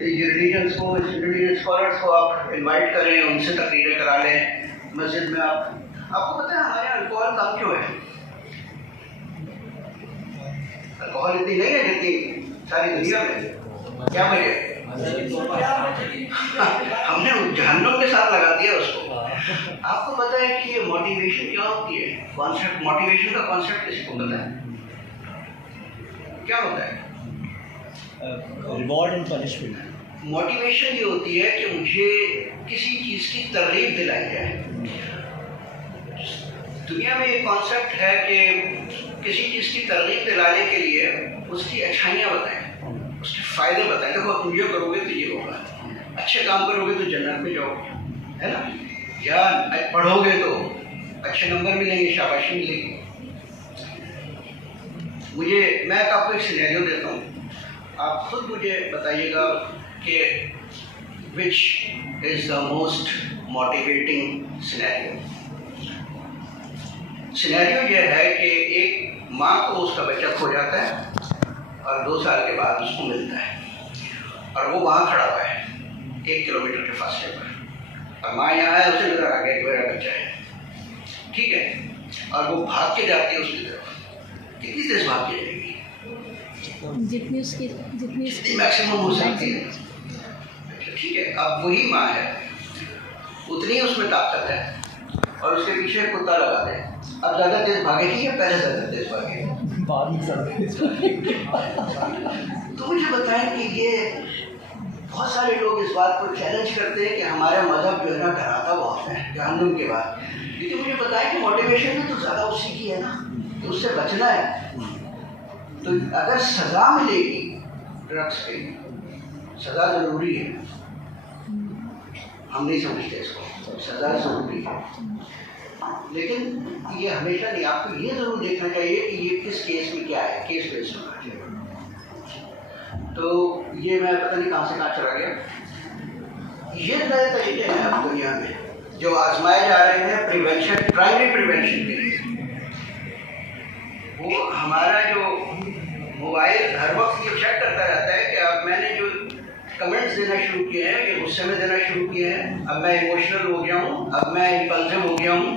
Religions को, religious scholars को आप इनवाइट करें, उनसे तकरीरें करा लें मस्जिद में। आपको पता है हमारे यहाँ अल्कोहल कम क्यों है? अल्कोहल इतनी नहीं है जितनी सारी दुनिया में। क्या वजह? हमने जहन्नुम के साथ लगा दिया उसको। आपको पता है कि ये मोटिवेशन क्या होती है? कॉन्सेप्ट, मोटिवेशन का कॉन्सेप्ट किसी को पता है? क्या होता है? Reward and punishment. मोटिवेशन ये होती है कि मुझे किसी चीज की तरगीब दिलाई जाए। दुनिया में ये कॉन्सेप्ट है कि किसी चीज की तरगीब दिलाने के लिए उसकी अच्छाइयाँ बताएं, उसके फायदे बताएं। देखो तुम ये करोगे तो ये होगा, अच्छे काम करोगे तो जन्नत में जाओगे, है ना? या पढ़ोगे तो अच्छे नंबर मिलेंगे, शाबाशी मिलेगी। मैं आपको एक सिनेरियो देता हूँ, आप खुद मुझे बताइएगा कि which is the most motivating scenario. Scenario यह है कि एक माँ को उसका बच्चा खो जाता है और 2 साल के बाद उसको मिलता है और वो वहाँ खड़ा हुआ है 1 किलोमीटर के फासले पर, और माँ यहाँ है, उसे नजर आ गया कि मेरा बच्चा है, ठीक है, और वो भाग के जाती है उसकी तरफ। कितनी तेज भाग के जाएगी? जितनी मैक्सिमम हो सकती है, ठीक है। अब वही माँ है, उतनी उसमें ताकत है, और उसके पीछे कुत्ता लगा दे। अब ज़्यादा तेज भागेगी या पहले ज़्यादा तेज भागेगी? बाद में ज़्यादा तेज भागेगी। तो मुझे बताएं कि ये बहुत सारे लोग इस बात को चैलेंज करते हैं कि हमारा मजहब जो है ना डराता बहुत है जहन्नुम के बाद। लेकिन मुझे बताएं कि मोटिवेशन तो ज़्यादा उसी की है ना, तो उससे बचना है। तो अगर सज़ा मिलेगी ड्रग्स की, सज़ा ज़रूरी है, हम नहीं समझते इसको, सज़ा ज़रूरी है, लेकिन ये हमेशा नहीं। आपको ये ज़रूर देखना चाहिए कि ये किस केस में क्या है, केस बेस्ड होना चाहिए। तो ये मैं पता नहीं कहाँ से कहाँ चला गया। ये नए तरीके हैं अब दुनिया में जो आजमाए जा रहे हैं प्रिवेंशन, प्राइमरी प्रिवेंशन के लिए। वो हमारा जो मोबाइल हर वक्त ये चेक करता रहता है कि अब मैंने जो कमेंट्स देना शुरू किए हैं, कि गुस्से में देना शुरू किए हैं, अब मैं इमोशनल हो गया हूँ, अब मैं इम्पल्सिव हो गया हूँ,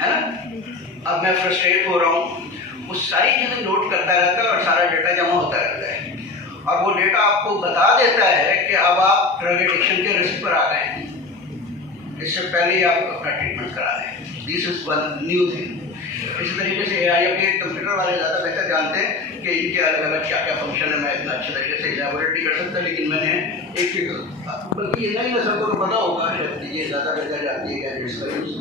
है ना, अब मैं फ्रस्ट्रेट हो रहा हूँ, वो सारी चीज़ें नोट करता रहता है और सारा डेटा जमा होता रहता है। और वो डेटा आपको बता देता है कि अब आप ड्रग एडिक्शन के रिस्क पर आ गए हैं, इससे पहले ही आप अपना ट्रीटमेंट करा लें। This is one new thing. इसी तरीके से AI के कंप्यूटर वाले ज़्यादा बेहतर जानते हैं कि इनके अलग अलग क्या क्या फंक्शन है। मैं इतना अच्छे तरीके से इलैबोरेट नहीं कर सकता, लेकिन मैंने एक चीज़, बल्कि ये नहीं सबको तो पता होगा, शायद ये ज़्यादा बेहतर जानती है गैजेट्स का यूज़।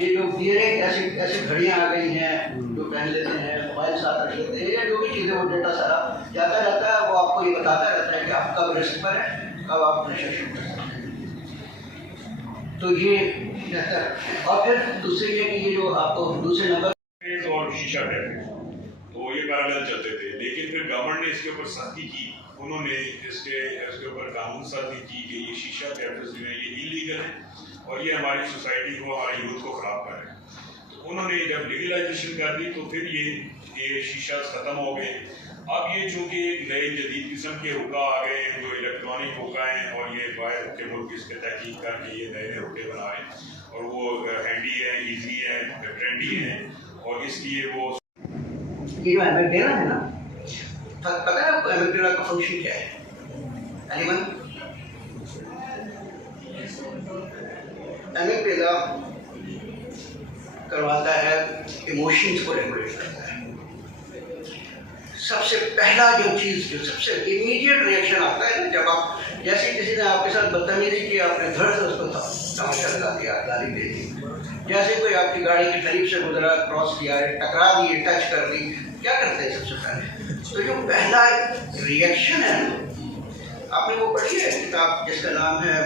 ये जो बियरिंग ऐसी घड़ियाँ आ गई हैं जो पहन लेते हैं, मोबाइल साथ रख लेते हैं, या जो भी चीज़ें, वो डेटा सारा जाता रहता है, वो आपको ये बताता रहता है कि आप कब रिस्क पर है, कब आप नशा शुरू कर सकते हैं। तो ये रहता है। और फिर दूसरे ये कि ये जो आपको दूसरे नंबर और शीशा टैक्स, तो ये पैरेलल चलते थे। लेकिन फिर गवर्नमेंट ने इसके ऊपर सख्ती की, उन्होंने इसके ऊपर कानून साजी की कि ये शीशा कैफेज जो है ये इलीगल है और ये हमारी सोसाइटी को, हमारे यूथ को ख़राब कर रहे हैं। तो उन्होंने जब लीगलाइजेशन कर दी तो फिर ये शीशा ख़त्म हो गए। अब ये चूँकि नए जदीद किस्म के हुक्का आ गए हैं, जो इलेक्ट्रॉनिक हुक्का हैं, और ये बाहर के मुल्क इसके तहकीक करके ये नए हुक्के बना रहे हैं, और वो हैंडी है, ईजी है, ट्रेंडी है, और इसलिए वो ये जो एमिगडाला है ना, पता है आपको एमिगडाला का फंक्शन क्या है? एनिमल एमिगडाला करवाता है, इमोशंस को रेगुलेट करता है। सबसे पहला जो चीज़, जो सबसे इमीडिएट रिएक्शन आता है ना, जब आप, जैसे किसी ने आपके साथ बदतमीजी की, आपने धड़ से उसको तमाशा लगा दिया, गाली दे दी, जैसे कोई आपकी गाड़ी के करीब से गुजरा, क्रॉस किया, टकरा दी, टच कर दी, क्या करते हैं सबसे पहले? तो जो पहला रिएक्शन है ना, आपने वो पढ़ी है किताब जिसका नाम है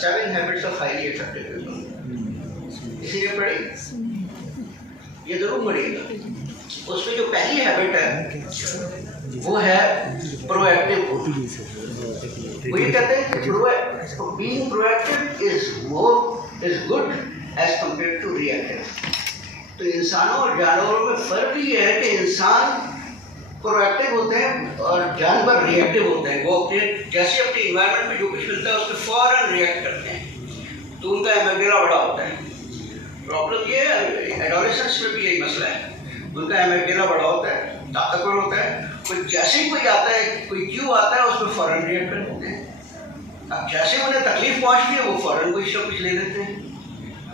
7 habits of highly effective people, इसी ने पढ़ी? ये जरूर पढ़िएगा। उसमें जो पहली हैबिट है वो है प्रोएक्टिव। वो ये कहते हैं कि being proactive is good as compare to reactive. तो इंसानों और जानवरों में फ़र्क ये है कि इंसान प्रोएक्टिव होते हैं और जानवर रिएक्टिव होते हैं। वो अपने जैसे अपने इन्वायरमेंट में जो कुछ मिलता है उसके फौरन रिएक्ट करते हैं, तो उनका एमेगडाला बड़ा होता है। प्रॉब्लम ये है, एडोलेसेंस में भी यही मसला है, उनका एमेगडाला बड़ा होता है, ताकतवर होता है। कोई जैसे ही कोई आता है, कोई क्यों आता है, उसमें फौरन रिएक्ट कर देते हैं। अब जैसे उन्हें तकलीफ पहुंचती है वो फौरन कुछ ना कुछ ले लेते हैं,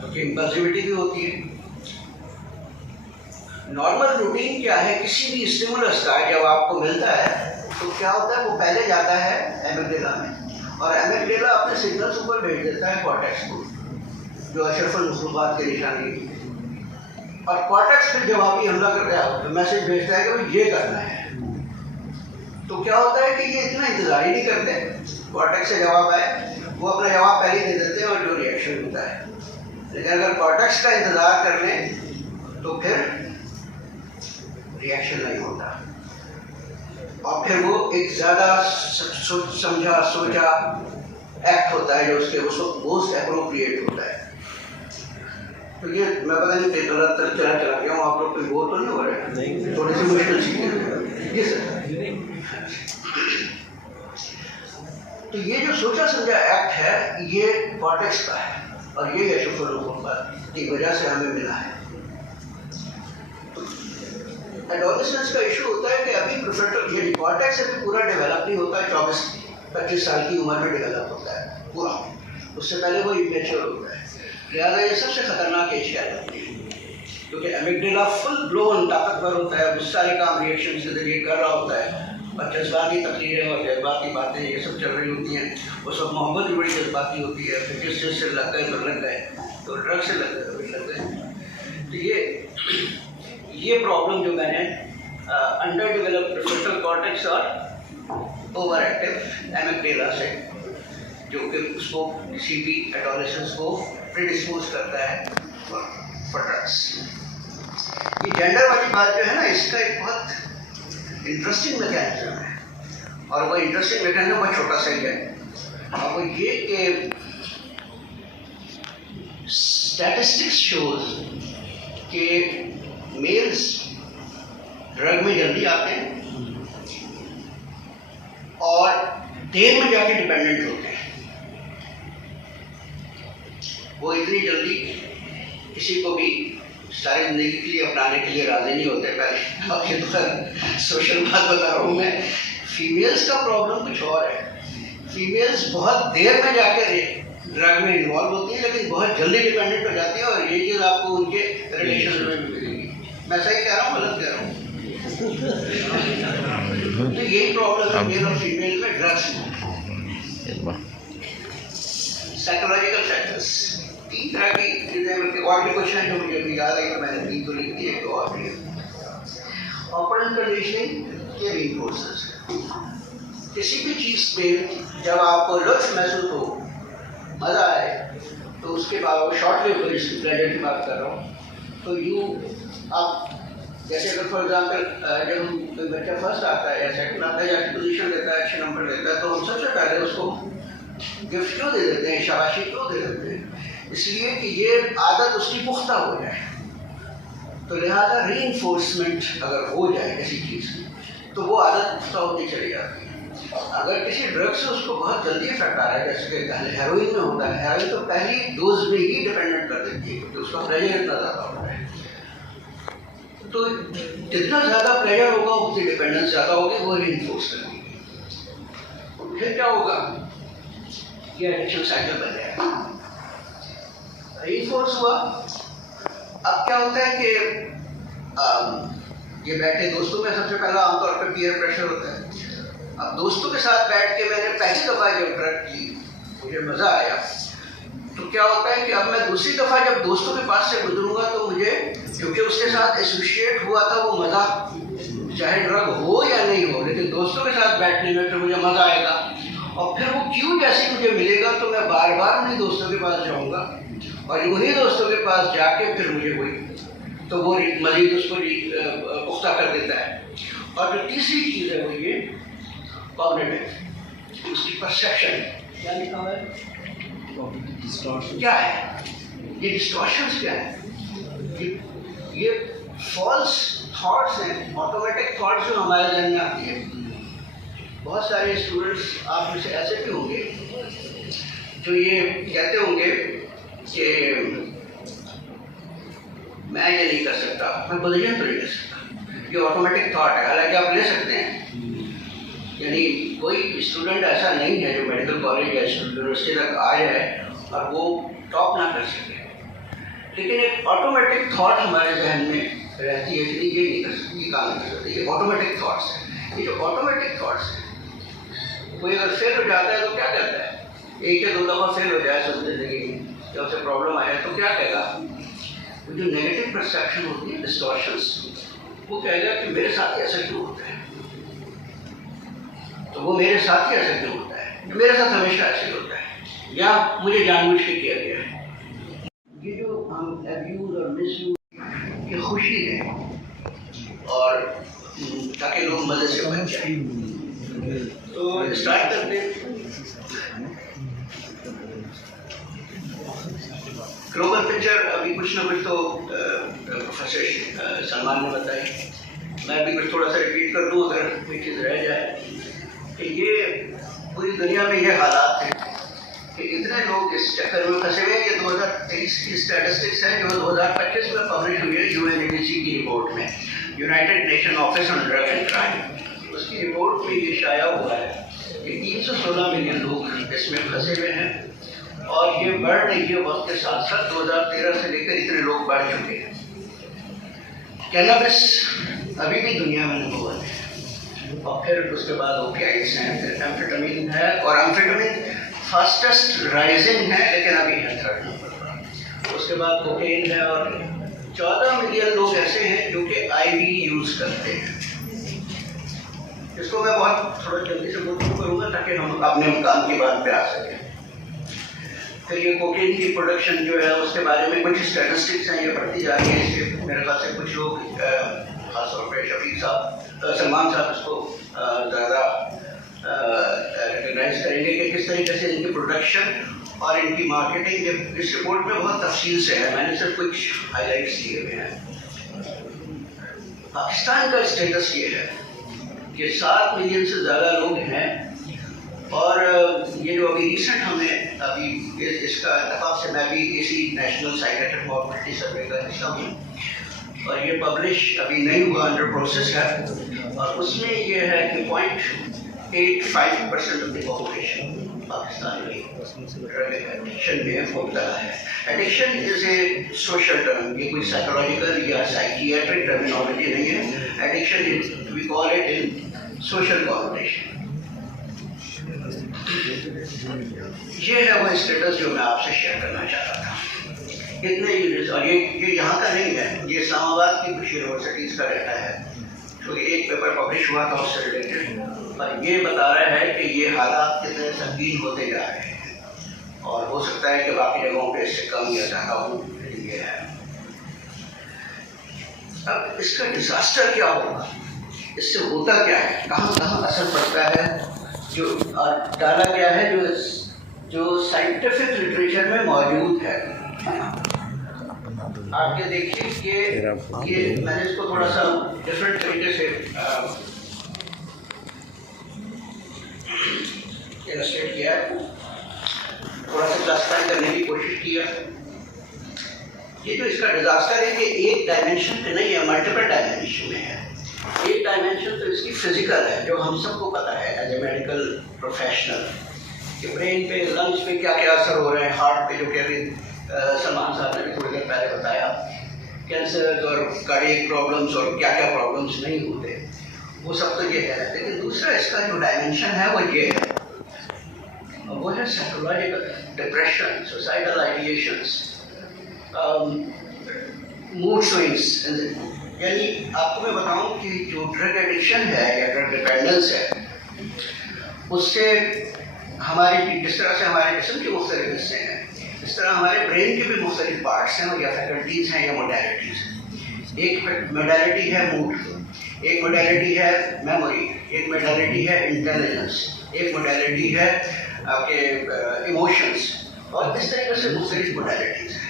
क्योंकि इम्पल्सिविटी भी होती है। नॉर्मल रूटीन क्या है, किसी भी स्टिमुलस का जब आपको मिलता है तो क्या होता है, वो पहले जाता है एमेगडाला में, और एमेगडाला अपने सिग्नल्स ऊपर भेज देता है कॉर्टेक्स को, जो अशरफुल मखलूक़ात की निशानी है। और कॉर्टेक्स फिर जवाबी हमला कर रहा है, मैसेज भेजता है कि भाई ये करना है। तो क्या होता है कि ये इतना इंतजार ही नहीं करते, कॉर्टेक्स से जवाब आए, वो अपना जवाब पहले दे देते हैं और जो रिएक्शन होता है। लेकिन अगर कॉर्टेक्स का इंतजार कर लें तो फिर रिएक्शन नहीं होता, और फिर वो एक ज़्यादा समझा सोचा एक्ट होता है जो उसको मोस्ट एप्रोप्रिएट होता है। तो ये मैं पता नहीं गलत चला गया हूँ, आप लोग कोई बोर तो नहीं हो रहे? नहीं, थोड़ी सी मुश्किल चीज़ जी सर। तो ये जो सोचा समझा एक्ट है ये कॉर्टेक्स का है, और ये अशरफुल मखलूक़ात की वजह से हमें मिला है। एडोलेसेंस का इशू होता है कि अभी प्रीफ्रंटल ये कॉर्टेक्स अभी पूरा डेवलप नहीं होता है, 24-25 साल की उम्र में डेवलप होता है पूरा, उससे पहले वो इमेच्योर होता है। लिहाजा ये सबसे खतरनाक एज कहलाती है, क्योंकि एमिगडाला फुल ब्लोन ताकतवर होता है, वो सारे काम रिएक्शन के जरिए कर रहा होता है, और जज्बाती तकरीरें और जज्बाती बातें ये सब चल रही होती हैं। वो सब मोहब्बत भी बड़ी जज्बाती होती है, फिर जिस चीज़ से लग गए तो लग गए, तो ड्रग से लग गए। तो ये प्रॉब्लम जो मैंने अंडर डेवलप्ड प्रीफ्रंटल कॉर्टेक्स और ओवर एक्टिव एमिगडाला से, जो कि उसको किसी भी एडोलेसेंस को प्रीडिस्पोज करता है फॉर ड्रग्स। ये जेंडर वाली बात जो है ना, इसका एक बहुत इंटरेस्टिंग मैकेनिज्म है, और वो इंटरेस्टिंग मैकेनिज्म बहुत छोटा सा ही है, और वो ये कि स्टैटिस्टिक्स शोज कि मेल्स ड्रग में जल्दी आते हैं और देर में जाके डिपेंडेंट होते हैं। वो इतनी जल्दी किसी को भी सारी जिंदगी के लिए अपनाने के लिए राजी नहीं होते पहले। अब ये तो सोशल बात बता रहा हूँ मैं। फीमेल्स का प्रॉब्लम कुछ और है, फीमेल्स बहुत देर में जाके ड्रग में इन्वॉल्व होती हैं, लेकिन बहुत जल्दी डिपेंडेंट हो जाती है, और ये चीज़ आपको उनके रिलेशन में भी मिलेगी। मैं सही कह रहा हूँ, गलत कह रहा हूँ? तो यही प्रॉब्लम है मेल और फीमेल में ड्रग्स में। साइकोलॉजिकल फैक्टर्स, 3 तरह की चीज़ें, बल्कि और भी कुछ हैं जो मुझे अभी याद आई, तो मैंने 3 तो लिख दी, एक तो और भी है। ऑपरेंट कंडीशनिंग के रीइंफोर्सर्स, किसी भी चीज़ पे जब आपको लुत्फ महसूस हो, मज़ा आए, तो उसके बाद शॉर्ट लिव प्लेजर की बात कर रहा हूँ, तो आप जैसे अगर फॉर एग्जाम्पल जब कोई बच्चा फर्स्ट आता है या सेकंड आता है या पोजीशन लेता है, अच्छे नंबर लेता है, तो हम सबसे पहले उसको गिफ्ट क्यों दे देते हैं, शाबाशी क्यों दे देते हैं? इसलिए कि ये आदत उसकी पुख्ता हो जाए। तो लिहाजा रीइंफोर्समेंट अगर हो जाए किसी चीज़ की, तो वो आदत पुख्ता होती चली जाती है। अगर किसी ड्रग से उसको बहुत जल्दी इफेक्ट आ रहा है, जैसे कि हेरोइन में होता है, हेरोइन तो पहली डोज में ही डिपेंडेंट कर देती है, क्योंकि उसका प्रेशर इतना ज़्यादा होता है। तो जितना ज़्यादा प्रेशर होगा उतनी डिपेंडेंस ज़्यादा होगी, वो रीइंफोर्स करेगी। फिर क्या होगा, ये एडिक्शन साइकिल बन जाएगा। रीइंफोर्स हुआ, अब क्या होता है कि ये बैठे दोस्तों में सबसे पहला आमतौर पर पीयर प्रेशर होता है। अब दोस्तों के साथ बैठ के मैंने पहली दफ़ा जब ड्रग की, मुझे मज़ा आया, तो क्या होता है कि अब मैं दूसरी दफ़ा जब दोस्तों के पास से गुजरूंगा तो मुझे, क्योंकि उसके साथ एसोसिएट हुआ था वो मज़ा, चाहे ड्रग हो या नहीं हो, लेकिन दोस्तों के साथ बैठने में फिर मुझे मज़ा आएगा, और फिर वो क्यों जैसे मुझे मिलेगा तो मैं बार बार उन्हीं दोस्तों के पास जाऊँगा, और उन्हीं दोस्तों के पास जाके फिर मुझे कोई, तो वो मज़ीद उसको पुख्ता कर देता है। और जो तीसरी चीज़ है वो ये कॉग्निटिव, उसकी परसेप्शन, क्या लिखा हुआ है, क्या है ये डिस्टॉर्शंस क्या है, ये फॉल्स थॉट्स हैं, ऑटोमेटिक थॉट्स जो हमारे जहन में आती है। बहुत सारे स्टूडेंट्स आप में से ऐसे भी होंगे जो ये कहते होंगे कि मैं ये नहीं कर सकता, मैं पोजीशन तो नहीं कर सकता। ये ऑटोमेटिक थॉट है, हालांकि आप ले सकते हैं। यानी कोई स्टूडेंट ऐसा नहीं है जो मेडिकल कॉलेज या यूनिवर्सिटी तक आ जाए और वो टॉप ना कर सके, लेकिन एक ऑटोमेटिक थॉट हमारे जहन में रहती है कि ये नहीं कर सकती, ये काम नहीं कर सकती। ये ऑटोमेटिक थॉट्स है। ये जो ऑटोमेटिक थॉट्स है, कोई अगर फेल हो जाता है तो क्या करता है? एक या दो दफ़ा फेल हो जाए सब जिंदगी में, जब उसे प्रॉब्लम आए तो क्या कहेगा? जो नेगेटिव परसेप्शन होती है, डिस्टॉर्शंस, वो कहेगा कि मेरे साथ ऐसा क्यों होता है, तो वो मेरे साथ ही ऐसा क्यों होता है, मेरे साथ हमेशा ऐसे होता है, या मुझे जानबूझ के किया गया है। ये जो हम एब्यूज और मिसयूज, ये खुशी है और ताकि लोग मजे से बच जाए। तो स्टार्ट करते हैं। ग्लोबल पिक्चर अभी कुछ ना कुछ तो प्रोफेसर सलमान ने बताई, मैं भी कुछ थोड़ा सा रिपीट कर दूं अगर कोई चीज़ रह जाए। कि ये पूरी दुनिया में ये हालात हैं कि इतने लोग इस चक्कर में फंसे हुए हैं। ये 2023 की स्टैटिस्टिक्स है जो 2025 में पब्लिश हुई है UNODC की रिपोर्ट में, United nation office on drug and crime. उसकी रिपोर्ट में ये शाया हुआ है कि 316 मिलियन लोग इसमें फंसे हुए हैं और ये बढ़ रही है वक्त के साथ साथ। 2013 से लेकर इतने लोग बढ़ चुके हैं। कैनबिस अभी भी दुनिया में नंबर 1 है, और फिर उसके बाद ओपियाइड्स हैं, फिर एम्फेटामिन है, और एम्फेटामिन फास्टेस्ट राइजिंग है लेकिन अभी है 3rd नंबर पर। उसके बाद कोकेन है, और 14 मिलियन लोग ऐसे हैं जो कि IV यूज करते हैं। इसको मैं बहुत थोड़ा जल्दी से बोल करूँगा ताकि हम अपने काम की बात पे आ सकें। फिर ये कोकेन की प्रोडक्शन जो है उसके बारे में कुछ स्टैटिस्टिक्स हैं, ये बढ़ती जा रही है। इसके मेरे ख्याल से कुछ लोग खासतौर पर शफीक साहब, सलमान साहब इसको ज़्यादा रिकगनाइज करेंगे कि किस तरीके से इनकी प्रोडक्शन और इनकी मार्केटिंग इस रिपोर्ट में बहुत तफसील से है। मैंने सिर्फ कुछ हाईलाइट्स दिए हुए हैं। पाकिस्तान का स्टेटस ये है कि 7 मिलियन से ज़्यादा लोग हैं, और ये जो अभी रिसेंट हमें अभी इसका इत्तेफाक से मैं भी इसी नेशनल साइकेट्रिक मॉर्बिलिटी सर्वे का हिस्सा हूँ, और ये पब्लिश अभी नहीं हुआ, अंडर प्रोसेस है। और उसमें ये है कि 0.85% ऑफ द पॉपुलेशन पाकिस्तान में ड्रग एडिक्शन में मुब्तला है। Addiction is a social term, ये कोई साइकोलॉजिकल या साइकियाट्रिक टर्मिनोलॉजी नहीं है। Addiction is we call it in social context. ये है वो स्टेटस जो मैं आपसे शेयर करना चाहता था। इतने यूनिट्स, और ये यहाँ का नहीं है, ये इस्लामाबाद की कुछ यूनिवर्सिटीज़ का डाटा है, क्योंकि एक पेपर पब्लिश हुआ था उससे रिलेटेड, और ये बता रहा है कि ये हालात कितने संगीन होते जा रहे हैं, और हो सकता है कि बाकी जगहों पे इससे कम या ज़्यादा हो। ये है। अब इसका डिजास्टर क्या होगा, इससे होता क्या है, कहाँ कहाँ असर पड़ता है, जो और डाला क्या है जो साइंटिफिक लिटरेचर में मौजूद है। आप ये देखिए कि ये मैंने इसको थोड़ा सा डिफरेंट तरीके से इलस्ट्रेट किया है, थोड़ा सा क्लासिफाई करने की कोशिश की है। ये जो इसका डिजास्टर है कि एक डायमेंशन पे नहीं है, मल्टीपल डायमेंशन में है। एक डायमेंशन तो इसकी फिजिकल है जो हम सबको पता है एज ए मेडिकल प्रोफेशनल, कि ब्रेन पे, लंग्स पे क्या क्या असर हो रहे हैं, हार्ट पे, जो कि अभी सलमान साहब ने भी थोड़ी देर पहले बताया, कैंसर और कार्डियक प्रॉब्लम्स और क्या क्या प्रॉब्लम्स नहीं होते, वो सब तो ये है। लेकिन दूसरा इसका जो डायमेंशन है वो ये है, और वो है psychological depression, suicidal ideations, mood swings. यानी आपको मैं बताऊं कि जो ड्रग एडिक्शन है या ड्रग डिपेंडेंस है, उससे हमारी जिस तरह से हमारे जिस्म के मुख्तलिफ हिस्से हैं, इस तरह हमारे ब्रेन के भी मुख्तलिफ पार्ट्स हैं या फैकल्टीज़ हैं या मोडैलिटीज़ हैं। एक मोडैलिटी है मूड, एक मोडैलिटी है मेमोरी, एक मोडैलिटी है इंटेलिजेंस, एक मोडैलिटी है आपके इमोशंस, और इस तरीके से मुख्तलिफ मोडैलिटीज़ हैं।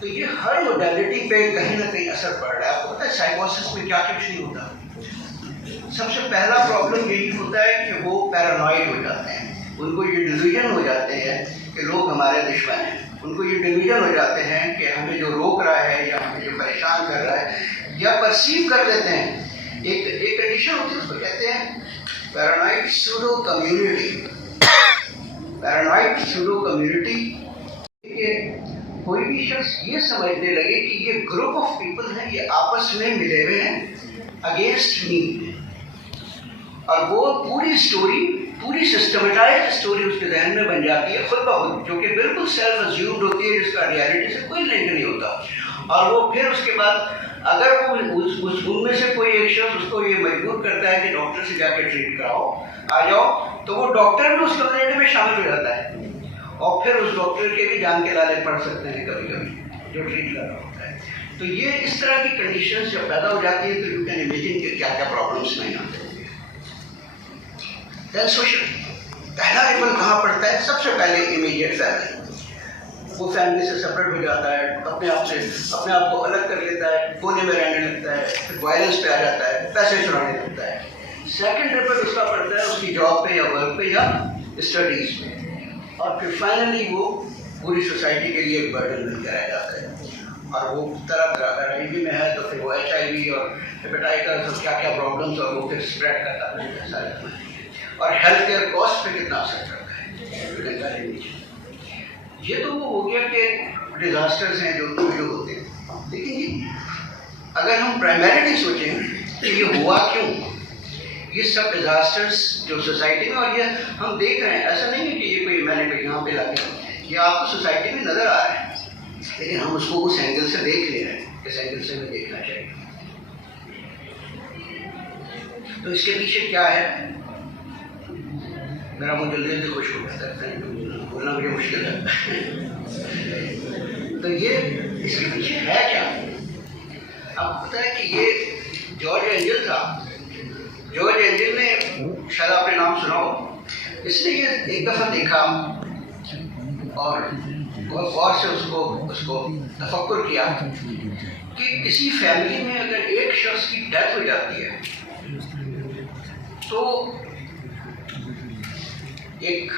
तो ये हर मोडालिटी पे कहीं ना कहीं असर पड़ रहा है। आपको पता है साइकोसिस में क्या कुछ नहीं होता। सबसे पहला प्रॉब्लम यही होता है कि वो पैरानॉइड हो जाते हैं, उनको ये डिल्यूजन हो जाते हैं कि लोग हमारे दुश्मन हैं, उनको ये डिल्यूजन हो जाते हैं कि हमें जो रोक रहा है या हमें जो परेशान कर रहा है या परसीव कर लेते हैं। एक कंडीशन होती है, उसको कहते हैं paranoid pseudo community. Paranoid pseudo community कोई भी शख्स ये समझने लगे कि ये ग्रुप ऑफ पीपल हैं, ये आपस में मिले हुए हैं अगेंस्ट मी, और वो पूरी स्टोरी, पूरी सिस्टमेटाइज्ड स्टोरी उसके जहन में बन जाती है खुद ब खुद, जो कि बिल्कुल सेल्फ अज्यूम्ड होती है, जिसका रियलिटी से कोई लिंक नहीं होता। और वो फिर उसके बाद अगर वो उनमें से कोई एक शख्स उसको ये मजबूर करता है कि डॉक्टर से जाकर ट्रीट कराओ, आ जाओ, तो वो डॉक्टर भी उस कम्युनिटी में शामिल हो जाता है और फिर उस डॉक्टर के भी जान के लाले पड़ सकते हैं कभी कभी जो ट्रीट कर रहा होता है। तो ये इस तरह की कंडीशन जब पैदा हो जाती है तो यू कैन इमेजिन कि क्या क्या प्रॉब्लम्स नहीं आते होंगे। देन सोशल, पहला लेवल कहाँ पड़ता है? सबसे पहले इमीडिएट फैमिली। वो फैमिली से सेपरेट हो जाता है, अपने आप को अलग कर लेता है, कोने में रहने लगता है, फिर वायलेंस पे आ जाता है, पैसे चुराने लगता है। सेकेंड लेवल उसका पड़ता है उसकी जॉब पे या वर्क पे या स्टडीज पे, और फिर फाइनली वो पूरी सोसाइटी के लिए एक बर्डन बन कर रह जाता है। और वो तरह तरह का HIV में है तो फिर वो HIV और हेपेटाइटिस और क्या क्या प्रॉब्लम्स, और वो फिर स्प्रेड करता है। और हेल्थ केयर कॉस्ट पे कितना असर करता है। ये तो वो हो गया कि डिजास्टर्स हैं जो होते हैं, लेकिन अगर हम प्राइमरीली सोचें कि ये हुआ क्यों, ये सब डिजास्टर्स जो सोसाइटी में, और ये हम देख रहे हैं, ऐसा नहीं है कि ये कोई मैंने कोई यहाँ पे लाके, ये आपको सोसाइटी में नजर आ रहा है, लेकिन हम उसको उस एंगल से देख ले रहे हैं, इस एंगल से हमें देखना चाहिए। तो इसके पीछे क्या है? मेरा मुंह जल्दी से खुश हो जाता है, बोलना मुझे मुश्किल है। तो ये इसके पीछे है क्या? आपको पता है कि ये जॉर्ज एंजल था। जॉर्ज एंजल ने, शायद आपने नाम सुना हो, इसने ये एक दफ़ा देखा और बहुत गौर से उसको तफक्कुर किया कि किसी फैमिली में अगर एक शख्स की डेथ हो जाती है तो एक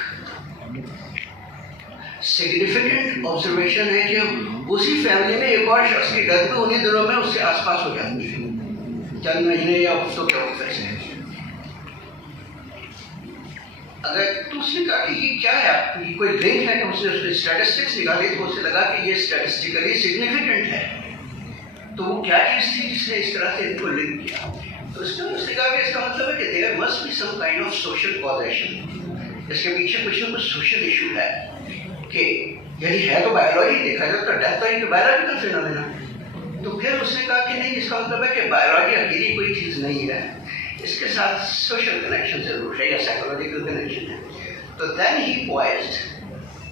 सिग्निफिकेंट ऑब्जर्वेशन है कि उसी फैमिली में एक और शख्स की डेथ भी उन्हीं दिनों में उससे आसपास हो जाती है, चंद महीने या हफ्तों के वक्त से। अगर तो उसने कहा कि ये क्या है, ये कोई लिंक है? कि उसने स्टैटिस्टिक्स निकाली तो उसे लगा कि ये स्टैटिस्टिकली सिग्निफिकेंट है। तो वो क्या चीज़ थी जिसने इस तरह से इनको लिंक किया? तो उसने कहा कि इसका मतलब है कि there must be some kind of social causation, इसके पीछे कुछ न कुछ सोशल इशू है कि यदि है तो बायोलॉजी, देखा जाए तो डेथ तो एक बायोलॉजिकल फिनोमेना। तो फिर उसने कहा कि नहीं, इसका मतलब है कि बायोलॉजी अकेली कोई चीज़ नहीं है, इसके साथ सोशल कनेक्शन जरूर है या साइकोलॉजिकल कनेक्शन है। तो then he poised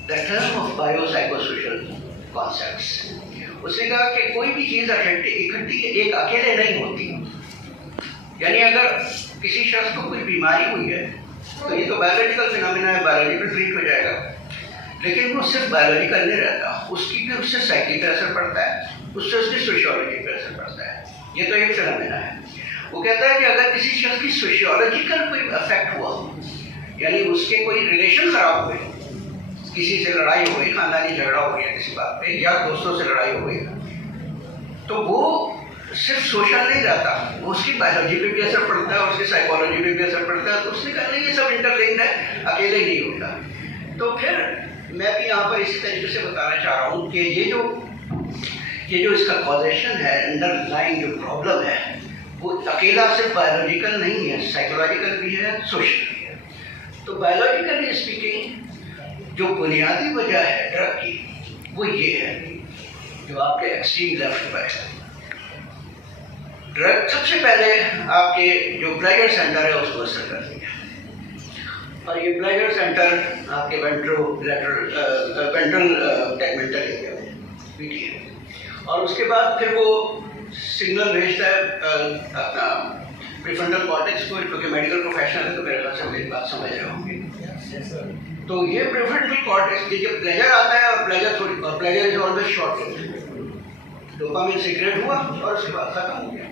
the term of biopsychosocial concepts. उसने कहा कि कोई भी चीज़ इकट्ठी एक अकेले नहीं होती। यानी अगर किसी शख्स को कोई बीमारी हुई है तो ये तो बायोलॉजिकल फिनोमेना है, बायोलॉजिकल ट्रीट हो जाएगा, लेकिन वो सिर्फ बायोलॉजिकल नहीं रहता, उसकी भी उससे साइकी पे असर पड़ता है, उससे उसकी सोशियोलॉजी पे असर पड़ता है। ये तो एक फिनोमेना है। वो कहता है कि अगर किसी शख्स की सोशियोलॉजिकल कोई अफेक्ट हुआ, यानी उसके कोई रिलेशन खराब हुए, किसी से लड़ाई हो गई, खानदानी झगड़ा हो गया किसी बात पे, या दोस्तों से लड़ाई हो गई, तो वो सिर्फ सोशल नहीं रहता, वो उसकी बायोलॉजी पे भी असर पड़ता है, उसकी साइकोलॉजी पे भी असर पड़ता है। तो उसने कहा नहीं, ये सब इंटरलिंक्ड है, अकेले नहीं होता। तो फिर मैं भी यहाँ पर इसी तरीके से बताना चाह रहा हूँ कि ये जो इसका कॉजेशन है, अंडरलाइंग जो प्रॉब्लम है, वो अकेला सिर्फ बायोलॉजिकल नहीं है, साइकोलॉजिकल भी है, सोशल भी है। तो बायोलॉजिकली स्पीकिंग जो बुनियादी वजह है ड्रग की, वो ये है जो आपके एक्सट्रीम लेफ्ट पर है। ड्रग सबसे पहले आपके जो प्लेजर सेंटर है उसको असर करती है, और ये प्लेजर सेंटर आपके वेंट्रल टैगमेंटल एरिया में PTA, और उसके बाद फिर वो सिग्नल भेजता है अपना प्रीफ्रंटल कॉर्टेक्स को, क्योंकि मेडिकल प्रोफेशनल है तो मेरे ख्याल से मेरी बात समझ रहे होंगे। तो ये प्रीफ्रंटल कॉर्टेक्स, जब प्लेजर आता है, और pleasure is always short lived, dopamine secret हुआ और उसके बाद खत्म हो गया।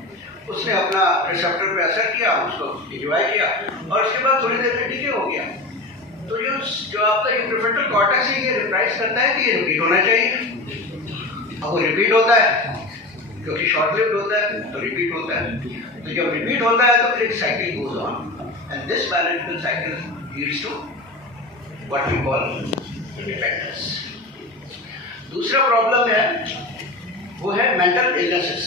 उसने अपना रिसेप्टर पे असर किया, उसको इंजॉय किया और उसके बाद थोड़ी देर में डीके हो गया। तो जो आपका ये प्रीफ्रंटल कॉर्टेक्स है ये रिप्राइज करता है कि ये रिपीट होना चाहिए। अब वो रिपीट होता है क्योंकि शॉर्ट लिव्ड होता है तो रिपीट होता है। तो जब रिपीट होता है तो फिर एक cycle goes on and this biological cycle leads to what we call dependence. दूसरा प्रॉब्लम है वो है मेंटल इलनेसेस।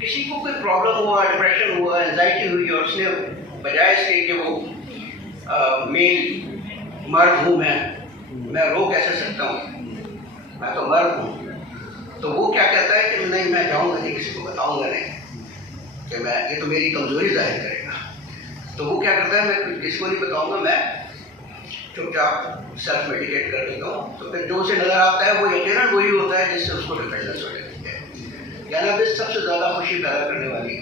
किसी को कोई प्रॉब्लम हुआ, डिप्रेशन हुआ, एंजाइटी हुई और उसने बजाय इसके कि वो मेल मर्द हूँ मैं रो कैसे सकता हूँ, मैं तो मर्द हूँ, तो वो क्या कहता है कि नहीं मैं जाऊँगा नहीं, किसी को बताऊँगा नहीं कि मैं ये तो मेरी कमजोरी जाहिर करेगा। तो वो क्या करता है मैं किसी को नहीं बताऊँगा, मैं चुपचाप सेल्फ मेडिकेट कर देता हूँ। तो फिर जो उसे नजर आता है वो यकीनन वही होता है जिससे उसको डिपेंडेंस हो जाती है। कैनबिस सबसे ज़्यादा खुशी पैदा करने वाली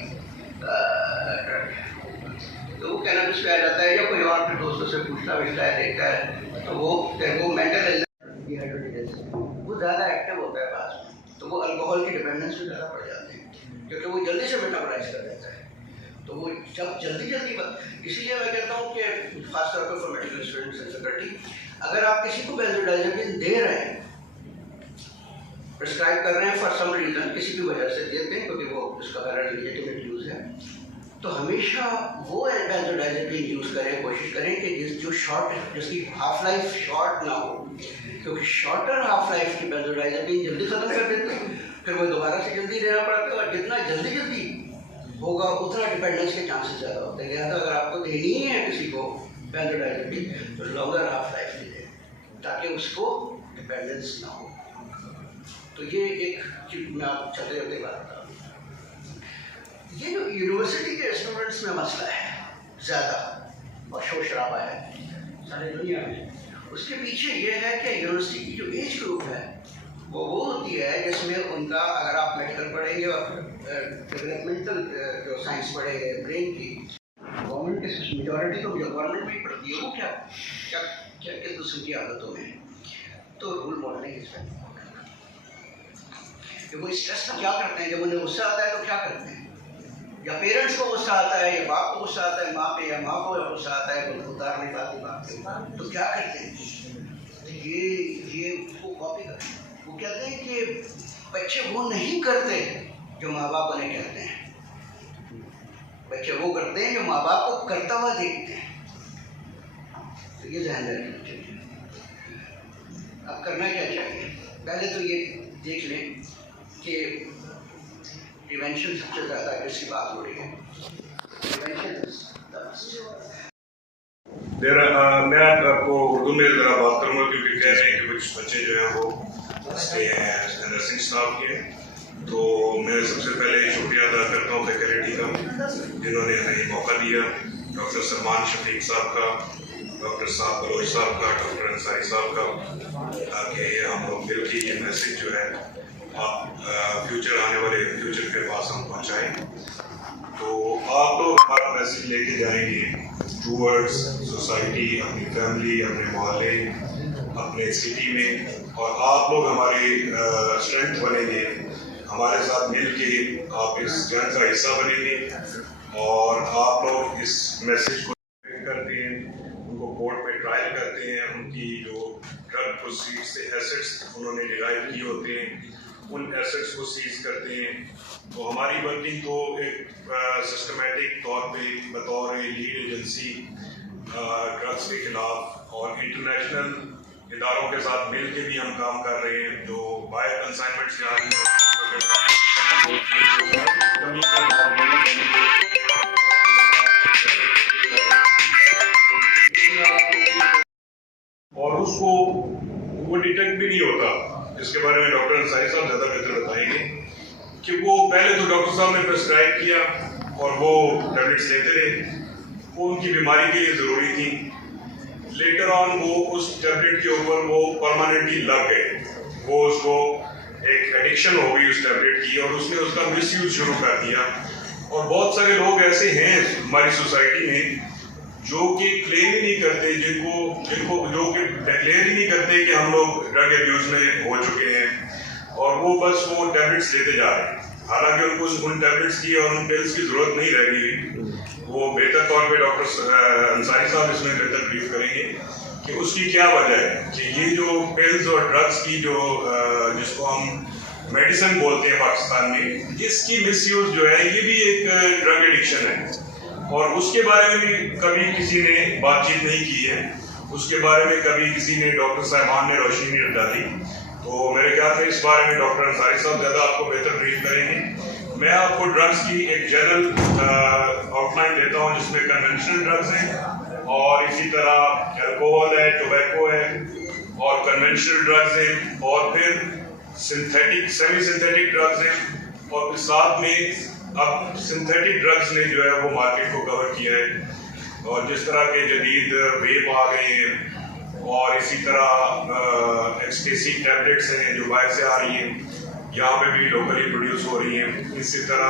तो वो कैनबिस पे आ जाता है या कोई और फिर दोस्तों से पूछता है देखता है तो वो मेंटल वो ज़्यादा एक्टिव होता है पास में, तो वो अल्कोहल की डिपेंडेंस पे ज़्यादा पड़ जाते हैं क्योंकि वो जल्दी से मेटाबोलाइज कर देता है। तो वो जब जल्दी इसीलिए मैं कहता हूँ कि खासतौर पर for medical students and faculty, अगर आप किसी को बेंजोडाइजेपिन दे रहे हैं, प्रिस्क्राइब कर रहे हैं फॉर सम रीज़न, किसी भी वजह से देते हैं क्योंकि वो उसका वेरी लेजिटिमेट यूज़ है, तो हमेशा वो बेंजोडाइजेपिन यूज़ करें, कोशिश करें कि जिसकी हाफ लाइफ शॉर्ट ना हो, क्योंकि शॉर्टर हाफ लाइफ की बेंजोडाइजेपिन जल्दी ख़त्म कर देते हैं, फिर वो दोबारा से जल्दी देना पड़ता है और जितना जल्दी होगा उतना डिपेंडेंस के चांसेस ज़्यादा होते हैं। लिहाजा अगर आपको देनी ही है किसी को बेंजोडाइजेपिन तो लॉन्गर हाफ लाइफ की दें ताकि उसको डिपेंडेंस ना हो। तो ये एक चीज मैं आप चलते चलते बात बता दूँ। ये जो यूनिवर्सिटी के स्टूडेंट्स में मसला है ज़्यादा और शोर शराबा है सारी दुनिया में, उसके पीछे ये है कि यूनिवर्सिटी की जो एज ग्रुप है वो होती है जिसमें उनका, अगर आप मेडिकल पढ़ेंगे और डेवलपमेंटल जो साइंस पढ़ेंगे ब्रेन की, गवर्नमेंट के मेजॉरिटी तो गवर्नमेंट में ही पढ़ती है, वो क्या क्या क्या किस किस्म की आदतों में, तो रूल मॉडलिंग इसमें वो स्ट्रेस में क्या करते हैं, जब उन्हें गुस्सा आता है तो क्या करते हैं, या पेरेंट्स को गुस्सा आता है या बाप को गुस्सा आता है माँ पे, या माँ को गुस्सा आता है कोई उतार नहीं पाती बाप के, तो क्या करते हैं, ये वो कॉपी करते हैं। वो कहते हैं कि बच्चे वो नहीं करते जो माँ बाप उन्हें कहते हैं, बच्चे वो करते हैं जो माँ बाप को करता हुआ देखते हैं। तो ये ध्यान रखना चाहिए। अब करना क्या चाहिए, पहले तो ये देख लें कि प्रिवेंशन सबसे ज़्यादा जिसकी बात हो रही है, मैं आपको उर्दू में ज़रा बात करूँगा क्योंकि कह रहे हैं कि कुछ बच्चे जो हैं वो नर्सिंग स्टाफ के, तो मैं सबसे पहले शुक्रिया अदा करता हूँ फैकल्टी का जिन्होंने हमें मौका दिया, डॉक्टर सलमान शफीक साहब का, डॉक्टर साहब बलोच साहब का, डॉक्टर अंसारी साहब का, ताकि हम लोग मिल के ये मैसेज जो है आप आने वाले फ्यूचर के पास हम पहुँचाएँ। तो आप लोग हमारा मैसेज लेके जाएंगे टूवर्ड्स सोसाइटी, अपनी फैमिली, अपने मोहल्ले, अपने सिटी में, और आप लोग हमारे स्ट्रेंथ बनेंगे, हमारे साथ मिल के आप इस जंग का हिस्सा बनेंगे और आप लोग इस मैसेज को करते हैं, उनको कोर्ट में ट्रायल करते हैं, उनकी जो ड्रग प्रोसीड से एसेट्स उन्होंने डिराइव किए होते हैं उन एसेट्स को सीज करते हैं। तो हमारी वर्किंग तो एक सिस्टमेटिक तौर पे बतौर लीड एजेंसी ड्रग्स के खिलाफ और इंटरनेशनल इदारों के साथ मिल के भी हम काम कर रहे हैं, जो बाय कंसाइनमेंट से आ रही हैं और उसको वो डिटेक्ट भी नहीं होता। इसके बारे में डॉक्टर अंसारी साहब ज़्यादा बेहतर बताएंगे कि वो पहले तो डॉक्टर साहब ने प्रेस्क्राइब किया और वो टैबलेट्स लेते रहे, वो उनकी बीमारी के लिए ज़रूरी थी। लेटर ऑन वो उस टैबलेट के ऊपर वो परमानेंटली लग गए, वो उसको एक एडिक्शन हो गई उस टैबलेट की और उसने उसका मिसयूज शुरू कर दिया। और बहुत सारे लोग ऐसे हैं हमारी सोसाइटी में जो कि क्लेम ही नहीं करते, जिनको जो कि डिक्लेयर ही नहीं करते कि हम लोग ड्रग एब्यूज में हो चुके हैं। और वो बस वो टैबलेट्स लेते जा रहे हैं, हालांकि उनको उन टैबलेट्स की और उन पिल्स की जरूरत नहीं रह गई है। वो बेहतर तौर पे डॉक्टर अंसारी साहब इसमें बेहतर ब्रीफ करेंगे कि उसकी क्या वजह है कि ये जो पिल्स और ड्रग्स की जो जिसको हम मेडिसिन बोलते हैं पाकिस्तान में, इसकी मिसयूज जो है ये भी एक ड्रग एडिक्शन है और उसके बारे में भी कभी किसी ने बातचीत नहीं की है, उसके बारे में कभी किसी ने डॉक्टर साहबान ने रोशनी नहीं डाली। तो मेरे ख्याल से इस बारे में डॉक्टर अंसारी साहब ज़्यादा आपको बेहतर ब्रीफ करेंगे। मैं आपको ड्रग्स की एक जनरल आउटलाइन देता हूँ जिसमें कन्वेंशनल ड्रग्स हैं और इसी तरह अल्कोहल है, टोबैको है और कन्वेंशनल ड्रग्स हैं और फिर सिंथेटिक सेमी सिंथेटिक ड्रग्स हैं और साथ में अब सिंथेटिक ड्रग्स ने जो है वो मार्केट को कवर किया है और जिस तरह के जदीद वेप आ गए हैं और इसी तरह एक्सटेसी टैबलेट्स हैं जो बाहर से आ रही हैं, यहाँ पे भी लोकली प्रोड्यूस हो रही हैं। इसी तरह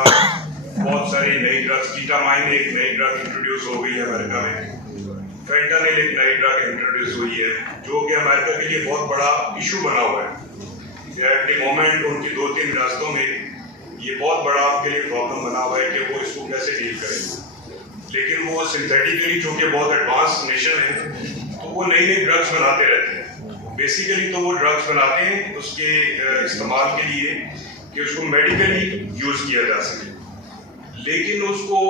बहुत सारी नई ड्रग्स, कीटामाइन एक नई ड्रग इंट्रोड्यूस हो गई है अमेरिका में, फेंटानिल एक नई ड्रग इंट्रोड्यूस हुई है जो कि अमेरिका के लिए बहुत बड़ा इशू बना हुआ है। एट द मोमेंट उनकी 2-3 रास्तों में ये बहुत बड़ा आपके लिए प्रॉब्लम बना हुआ है कि वो इसको कैसे डील करें, लेकिन वो सिंथेटिकली चूँकि बहुत एडवांस नेशन है तो वो नई नई ड्रग्स बनाते रहते हैं। बेसिकली तो वो ड्रग्स बनाते हैं उसके इस्तेमाल के लिए कि उसको मेडिकली यूज़ किया जा सके, लेकिन उसको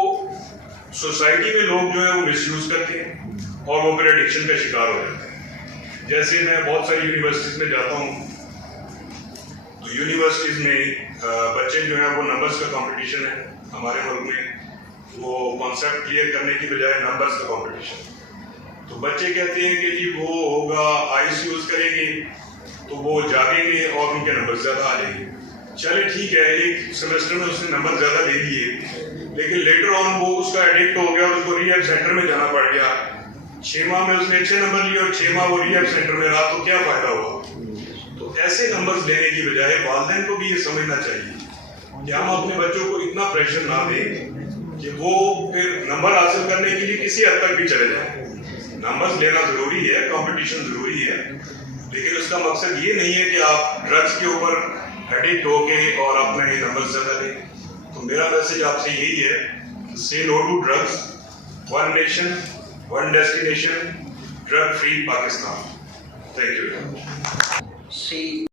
सोसाइटी में लोग जो है वो मिसयूज़ करते हैं और वो फिर एडिक्शन का शिकार हो जाते हैं। जैसे मैं बहुत सारी यूनिवर्सिटीज़ में जाता हूँ तो यूनिवर्सिटीज़ में बच्चे जो हैं वो नंबर्स का कंपटीशन है हमारे मुल्क में, वो कॉन्सेप्ट क्लियर करने की बजाय नंबर्स का कंपटीशन। तो बच्चे कहते हैं कि जी वो होगा आइस यूज़ करेंगे तो वो जागेंगे और उनके नंबर ज़्यादा आ जाएंगे। चले ठीक है, एक सेमेस्टर में उसने नंबर ज़्यादा ले लिए लेकिन लेटर ऑन वो उसका एडिक्ट हो गया और उसको रिहैब सेंटर में जाना पड़ गया। 6 माह में उसने अच्छे नंबर लिए और 6 माह वो रिहैब सेंटर में रहा तो क्या फ़ायदा हुआ। तो ऐसे नंबर्स लेने की बजाय वालिदैन को भी ये समझना चाहिए कि हम अपने बच्चों को इतना प्रेशर ना दें कि वो फिर नंबर हासिल करने के लिए किसी हद तक भी चले जाए। नंबर्स लेना जरूरी है, कंपटीशन जरूरी है, लेकिन उसका मकसद ये नहीं है कि आप ड्रग्स के ऊपर एडिक्ट होके और अपने नंबर ज्यादा लें। तो मेरा मैसेज आपसे यही है, say no to drugs, one nation one destination, drug free Pakistan. Thank you. See